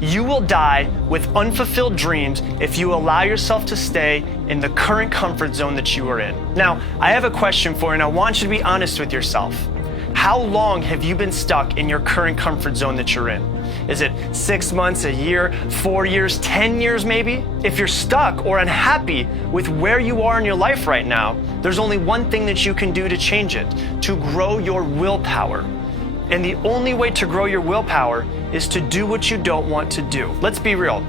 You will die with unfulfilled dreams if you allow yourself to stay in the current comfort zone that you are in. Now, I have a question for you, and I want you to be honest with yourself. How long have you been stuck in your current comfort zone that you're in? Is it 6 months, a year, 4 years, 10 years maybe? If you're stuck or unhappy with where you are in your life right now, there's only one thing that you can do to change it, to grow your willpower. And the only way to grow your willpower is to do what you don't want to do. Let's be real.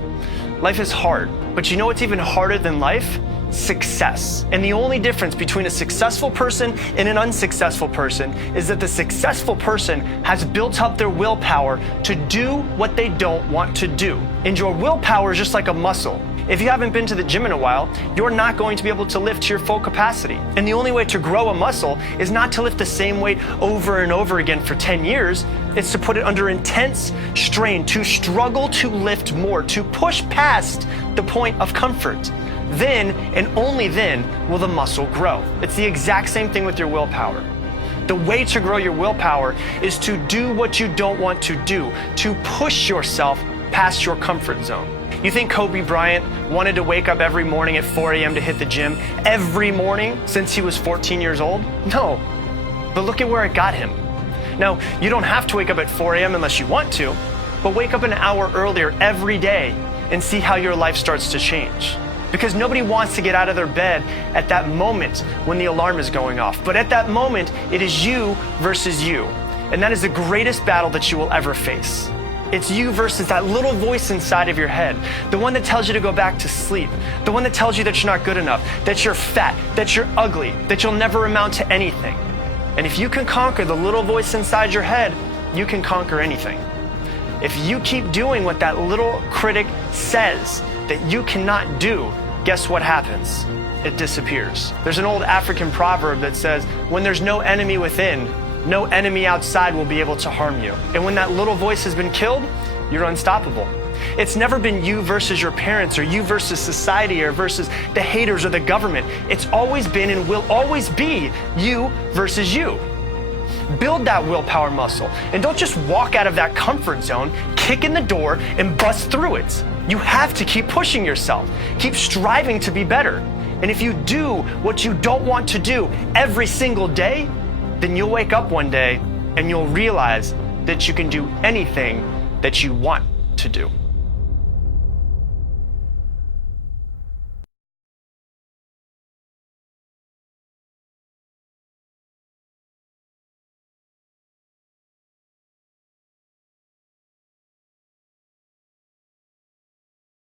Life is hard, but you know what's even harder than life? Success. And the only difference between a successful person and an unsuccessful person is that the successful person has built up their willpower to do what they don't want to do. And your willpower is just like a muscle. If you haven't been to the gym in a while, you're not going to be able to lift to your full capacity. And the only way to grow a muscle is not to lift the same weight over and over again for 10 years. It's to put it under intense strain, to struggle to lift more, to push past the point of comfort. Then, and only then, will the muscle grow. It's the exact same thing with your willpower. The way to grow your willpower is to do what you don't want to do, to push yourself past your comfort zone. You think Kobe Bryant wanted to wake up every morning at 4 a.m. to hit the gym every morning since he was 14 years old? No, but look at where it got him. Now, you don't have to wake up at 4 a.m. unless you want to, but wake up an hour earlier every day and see how your life starts to change. Because nobody wants to get out of their bed at that moment when the alarm is going off. But at that moment, it is you versus you. And that is the greatest battle that you will ever face. It's you versus that little voice inside of your head, the one that tells you to go back to sleep, the one that tells you that you're not good enough, that you're fat, that you're ugly, that you'll never amount to anything. And if you can conquer the little voice inside your head, you can conquer anything. If you keep doing what that little critic says that you cannot do, guess what happens? It disappears. There's an old African proverb that says, when there's no enemy within, no enemy outside will be able to harm you. And when that little voice has been killed, you're unstoppable. It's never been you versus your parents or you versus society or versus the haters or the government. It's always been and will always be you versus you. Build that willpower muscle and don't just walk out of that comfort zone, kick in the door and bust through it. You have to keep pushing yourself, keep striving to be better. And if you do what you don't want to do every single day, then you'll wake up one day and you'll realize that you can do anything that you want to do.